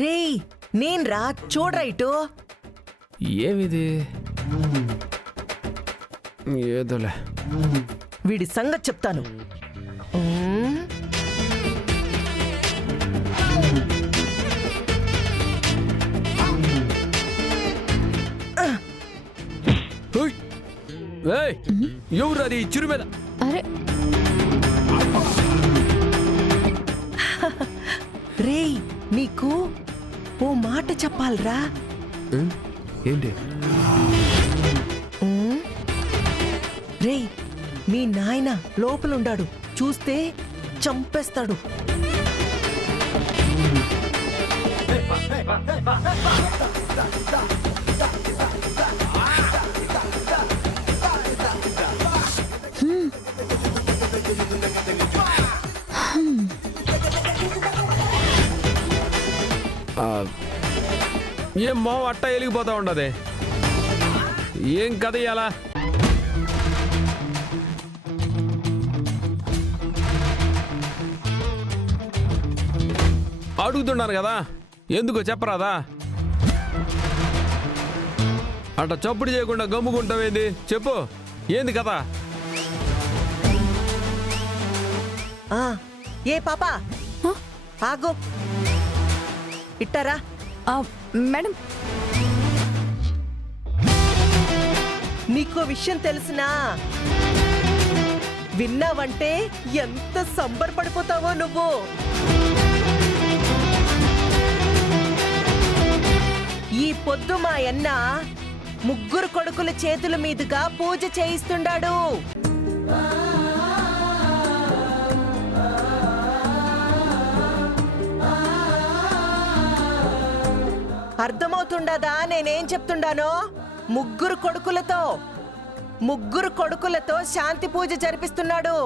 రేయ్ నేను రా చూడరా ఇటు. ఏమిది? ఏదోలే, వీడి సంగతి చెప్తాను. ఎవరు అది చిరు మీద? అరే రేయ్ నీకు ఓ మాట చెప్పాలరా. ఏంటి? రేయ్ మీ నాయన లోపలుండాడు, చూస్తే చంపేస్తాడు. ఏం మొహం అట్ట వెలిగిపోతా ఉండదే? ఏం కథ ఇయ్యాలా? అడుగుతున్నాను కదా, ఎందుకో చెప్పరాదా? అట్ట చప్పుడు చేయకుండా గమ్ముకుంటావేంది? చెప్పు, ఏంది కథ? ఏ పాపా ఆగు, ఇట్టారా. మేడం, నీకో విషయం తెలుసునా? విన్నావంటే ఎంత సంబరపడిపోతావో నువ్వు. ఈ పొద్దు మా అన్న ముగ్గురు కొడుకుల చేతుల మీదుగా పూజ చేయిస్తుండాడు. అర్థమవుతుండదా నేనేం చెప్తుండానో? ముగ్గురు కొడుకులతో శాంతి పూజ జరిపిస్తున్నాడు.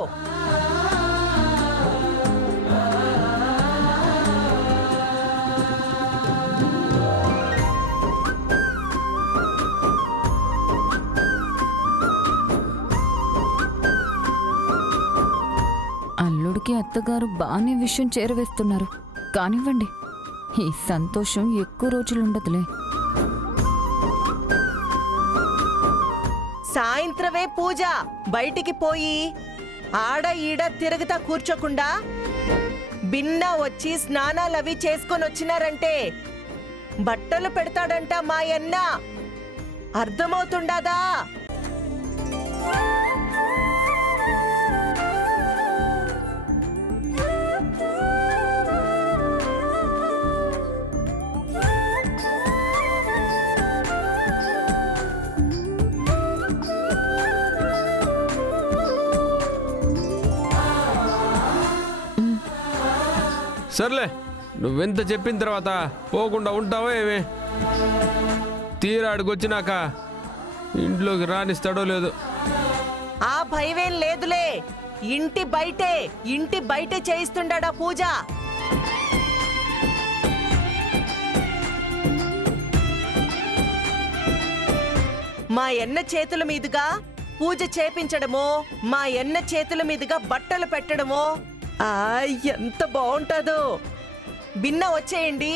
అల్లుడికి అత్తగారు బాగానే విషయం చేరవేస్తున్నారు. కానివ్వండి, ఈ సంతోషం ఎక్కువ రోజులుండదులే. సాయంత్రమే పూజ. బయటికి పోయి ఆడ ఈడ తిరుగుతా కూర్చోకుండా బిన్నా వచ్చి స్నానాలవి చేసుకొని వచ్చినారంటే బట్టలు పెడతాడంట మా అన్న. అర్థమవుతుండదా? సర్లే, నువ్వెంత చెప్పిన తర్వాత పోకుండా ఉంటావో ఏమి? తీరాడికొచ్చినాక ఇంట్లోకి రానిస్తాడో లేదు. ఆ భయమేం లేదులే. ఇంటి బయటే చేయిస్తుండా పూజ. మా అన్న చేతుల మీదుగా పూజ చేపించడమో, మా అన్న చేతుల మీదుగా బట్టలు పెట్టడమో ఎంత బాగుంటుందో. బిన్న వచ్చేయండి.